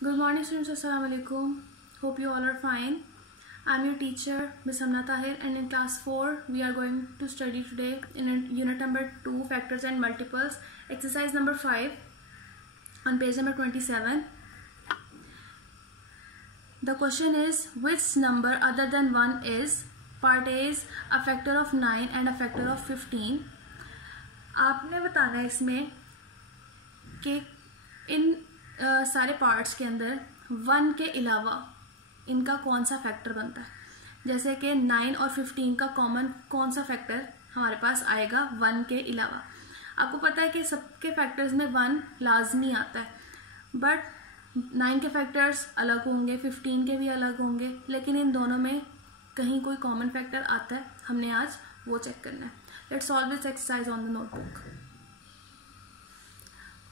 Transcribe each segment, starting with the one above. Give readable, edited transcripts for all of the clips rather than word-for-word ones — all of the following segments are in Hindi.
Good morning students, Assalamu alaikum. Hope you all are fine. I'm your teacher Ms. Hamna Tahir, and in class 4 we are going to study today in unit number 2 factors and multiples, exercise number 5 on page number 27. The question is, which number other than 1 is? Part A is a factor of 9 and a factor of 15. आपने बताना है इसमें कि इन सारे पार्ट्स के अंदर 1 के अलावा इनका कौन सा फैक्टर बनता है। जैसे कि 9 और 15 का कॉमन कौन सा फैक्टर हमारे पास आएगा 1 के अलावा। आपको पता है कि सबके फैक्टर्स में 1 लाजमी आता है, बट 9 के फैक्टर्स अलग होंगे, 15 के भी अलग होंगे, लेकिन इन दोनों में कहीं कोई कॉमन फैक्टर आता है। हमने आज वो चेक करना है। Let's solve this exercise on the notebook.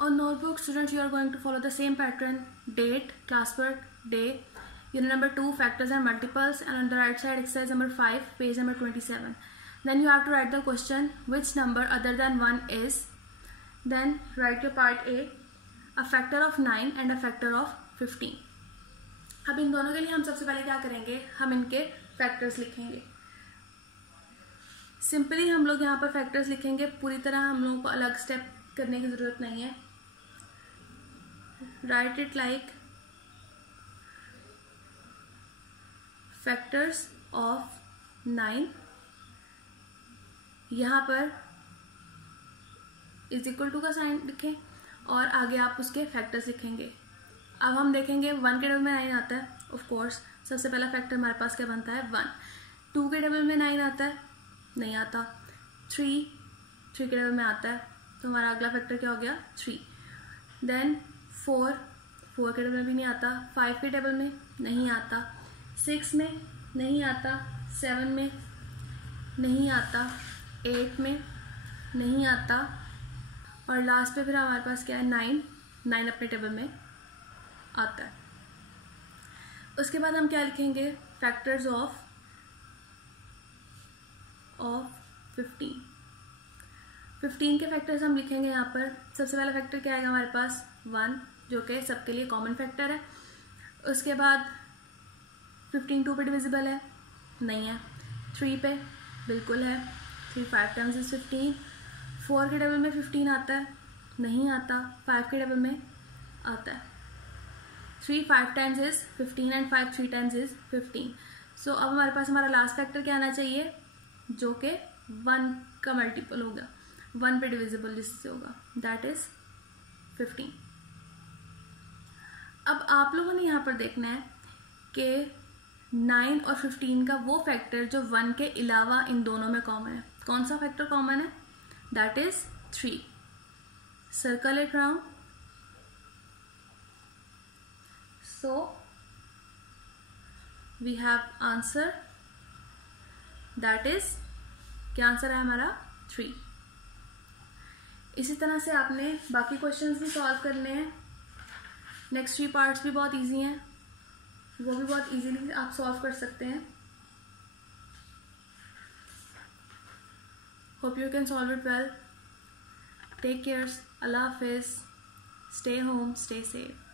On notebook, students, you are going to follow the same pattern: date, class work, day, unit number 2 factors and multiples, and on the right side exercise number 5, page number 27. Then you have to write the question, which number other than 1 is. Then write your part A, a factor of 9 and a factor of 15. अब इन दोनों के लिए हम सबसे पहले क्या करेंगे, हम इनके फैक्टर्स लिखेंगे। सिंपली हम लोग यहाँ पर फैक्टर्स लिखेंगे, पूरी तरह हम लोगों को अलग स्टेप करने की ज़रूरत नहीं है। Write it like factors of 9, यहाँ पर इज इक्वल टू का साइन लिखें और आगे आप उसके फैक्टर्स लिखेंगे। अब हम देखेंगे 1 के टेबल में 9 आता है, ऑफ कोर्स सबसे पहला फैक्टर हमारे पास क्या बनता है 1। 2 के टेबल में 9 आता है, नहीं आता। 3 के टेबल में आता है, तो हमारा अगला फैक्टर क्या हो गया 3। देन 4 के टेबल में भी नहीं आता। 5 के टेबल में नहीं आता। 6 में नहीं आता। 7 में नहीं आता। 8 में नहीं आता। और लास्ट पे फिर हमारे पास क्या है 9 अपने टेबल में आता है। उसके बाद हम क्या लिखेंगे, फैक्टर्स ऑफ 15 के फैक्टर्स हम लिखेंगे। यहाँ पर सबसे पहला फैक्टर क्या आएगा हमारे पास 1, जो कि सबके लिए कॉमन फैक्टर है। उसके बाद 15 2 पे डिविजिबल है, नहीं है। 3 पे बिल्कुल है, 3 5 टाइम्स इज 15। 4 के टेबल में 15 आता है, नहीं आता। 5 के टेबल में आता है। 3 5 times is 15 and 5 3 times is 15। सो अब हमारे पास हमारा लास्ट फैक्टर क्या आना चाहिए, जो कि 1 का मल्टीपल होगा, 1 पे डिविजिबल जिससे होगा, दैट इज 15। अब आप लोगों ने यहाँ पर देखना है कि 9 और 15 का वो फैक्टर जो 1 के अलावा इन दोनों में कॉमन है। कौन सा फैक्टर कॉमन है, that is 3। Circle it round. So we have answer, that is, क्या आंसर है हमारा 3। इसी तरह से आपने बाकी क्वेश्चंस भी सॉल्व करने हैं। नेक्स्ट 3 पार्ट्स भी बहुत इजी हैं, वो भी बहुत इजीली आप सॉल्व कर सकते हैं। Hope you can solve it well. Take care, अल्लाह हाफिज, स्टे होम, स्टे सेफ।